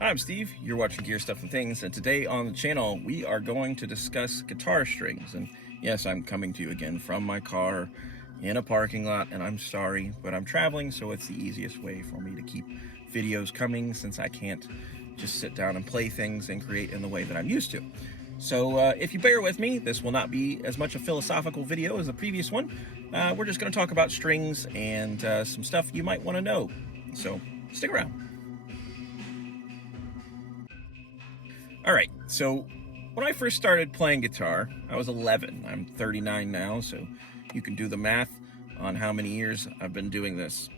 Hi, I'm Steve. You're watching Gear Stuff and Things, and today on the channel we are going to discuss guitar strings. And yes, I'm coming to you again from my car in a parking lot, and I'm sorry, but I'm traveling, so it's the easiest way for me to keep videos coming since I can't just sit down and play things and create in the way that I'm used to. So if you bear with me, this will not be as much a philosophical video as the previous one. We're just going to talk about strings and some stuff you might want to know. So stick around. All right, so when I first started playing guitar, I was 11. I'm 39 now, so you can do the math on how many years I've been doing this.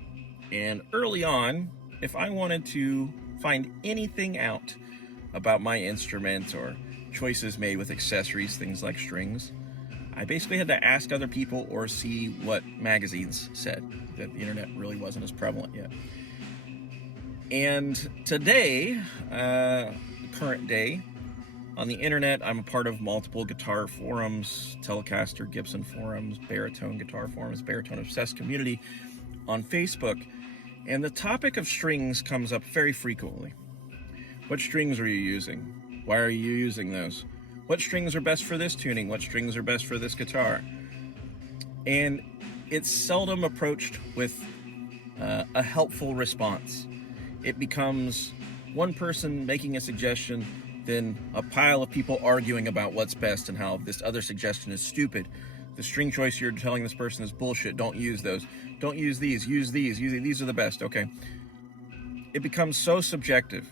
And early on, if I wanted to find anything out about my instrument or choices made with accessories, things like strings, I basically had to ask other people or see what magazines said. That the internet really wasn't as prevalent yet. And today, current day, on the internet, I'm a part of multiple guitar forums, Telecaster, Gibson forums, baritone guitar forums, baritone obsessed community on Facebook. And the topic of strings comes up very frequently. What strings are you using? Why are you using those? What strings are best for this tuning? What strings are best for this guitar? And it's seldom approached with a helpful response. It becomes one person making a suggestion, then a pile of people arguing about what's best and how this other suggestion is stupid. The string choice you're telling this person is bullshit. Don't use those. Don't use these. Use these. These are the best. Okay. It becomes so subjective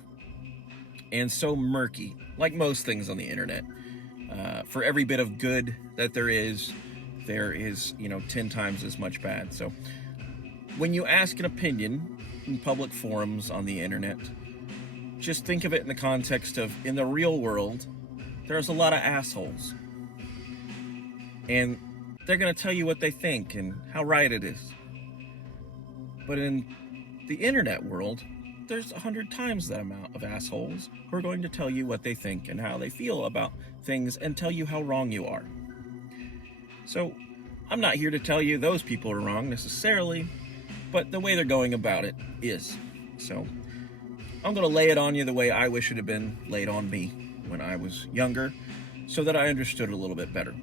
and so murky, like most things on the internet. For every bit of good that there is 10 times as much bad. So when you ask an opinion in public forums on the internet, just think of it in the context of, in the real world, there's a lot of assholes. And they're going to tell you what they think and how right it is. But in the internet world, there's 100 times that amount of assholes who are going to tell you what they think and how they feel about things and tell you how wrong you are. So I'm not here to tell you those people are wrong necessarily, but the way they're going about it is. So I'm going to lay it on you the way I wish it had been laid on me when I was younger, so that I understood it a little bit better.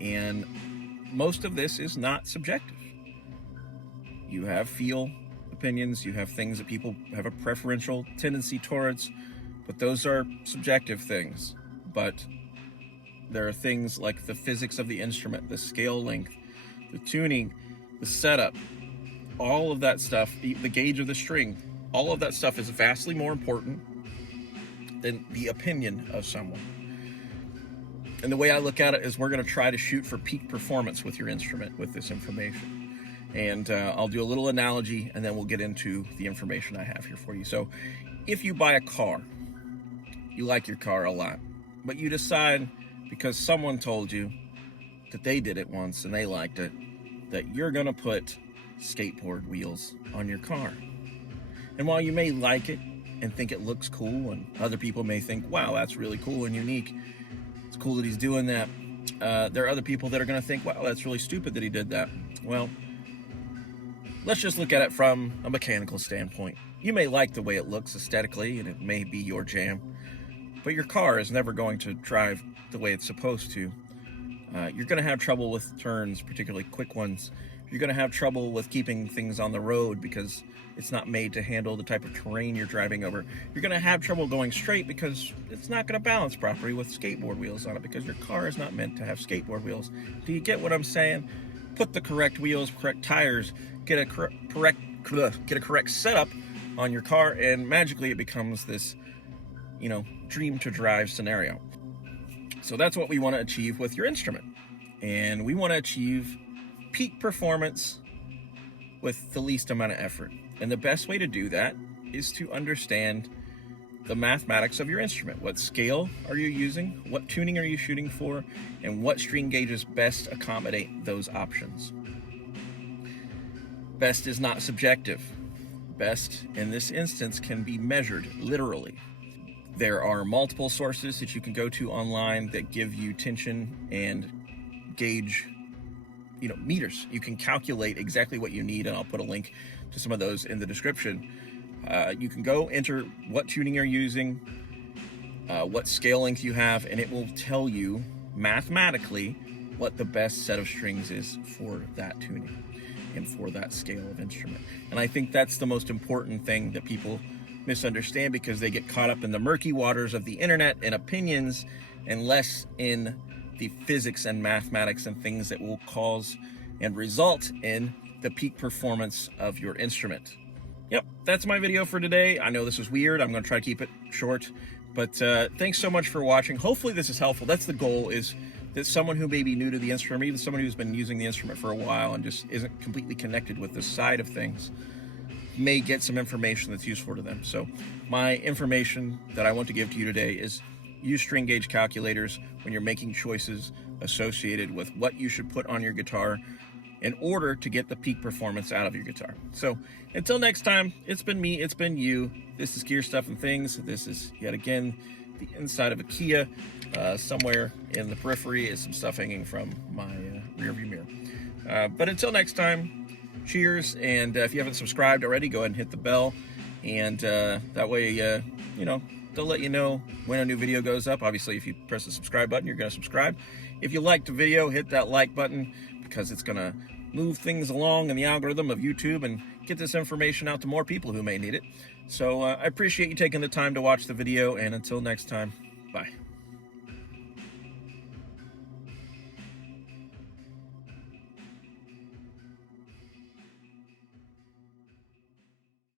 And most of this is not subjective. You have feel opinions, you have things that people have a preferential tendency towards, but those are subjective things. But there are things like the physics of the instrument, the scale length, the tuning, the setup, all of that stuff, the gauge of the string, all of that stuff is vastly more important than the opinion of someone. And the way I look at it is we're going to try to shoot for peak performance with your instrument with this information. And I'll do a little analogy, and then we'll get into the information I have here for you. So if you buy a car, you like your car a lot, but you decide because someone told you that they did it once and they liked it, that you're going to put skateboard wheels on your car. And while you may like it and think it looks cool, and other people may think, wow, that's really cool and unique, it's cool that he's doing that, there are other people that are going to think, wow, that's really stupid that he did that. Well, let's just look at it from a mechanical standpoint. You may like the way it looks aesthetically, and it may be your jam, but your car is never going to drive the way it's supposed to. You're going to have trouble with turns, particularly quick ones. You're going to have trouble with keeping things on the road because it's not made to handle the type of terrain you're driving over. You're going to have trouble going straight because it's not going to balance properly with skateboard wheels on it, because your car is not meant to have skateboard wheels. Do you get what I'm saying? Put the correct wheels, correct tires, get a correct setup on your car, and magically it becomes this, dream to drive scenario. So that's what we want to achieve with your instrument. And we want to achieve peak performance with the least amount of effort. And the best way to do that is to understand the mathematics of your instrument. What scale are you using? What tuning are you shooting for? And what string gauges best accommodate those options? Best is not subjective. Best in this instance can be measured literally. There are multiple sources that you can go to online that give you tension and gauge, meters. You can calculate exactly what you need, and I'll put a link to some of those in the description. You can go enter what tuning you're using, what scale length you have, and it will tell you mathematically what the best set of strings is for that tuning and for that scale of instrument. And I think that's the most important thing that people misunderstand, because they get caught up in the murky waters of the internet and opinions, and less in the physics and mathematics and things that will cause and result in the peak performance of your instrument. Yep, that's my video for today. I know this is weird. I'm going to try to keep it short, but thanks so much for watching. Hopefully this is helpful. That's the goal, is that someone who may be new to the instrument, even someone who's been using the instrument for a while and just isn't completely connected with this side of things, may get some information that's useful to them. So my information that I want to give to you today is use string gauge calculators when you're making choices associated with what you should put on your guitar in order to get the peak performance out of your guitar. So until next time, it's been me, it's been you. This is Gear Stuff and Things. This is, yet again, the inside of a Kia. Somewhere in the periphery is some stuff hanging from my rearview mirror. But until next time, cheers. And if you haven't subscribed already, go ahead and hit the bell. And that way, you know, they'll let you know when a new video goes up. Obviously, if you press the subscribe button, you're going to subscribe. If you liked the video, hit that like button, because it's going to move things along in the algorithm of YouTube and get this information out to more people who may need it. So I appreciate you taking the time to watch the video, and until next time, bye.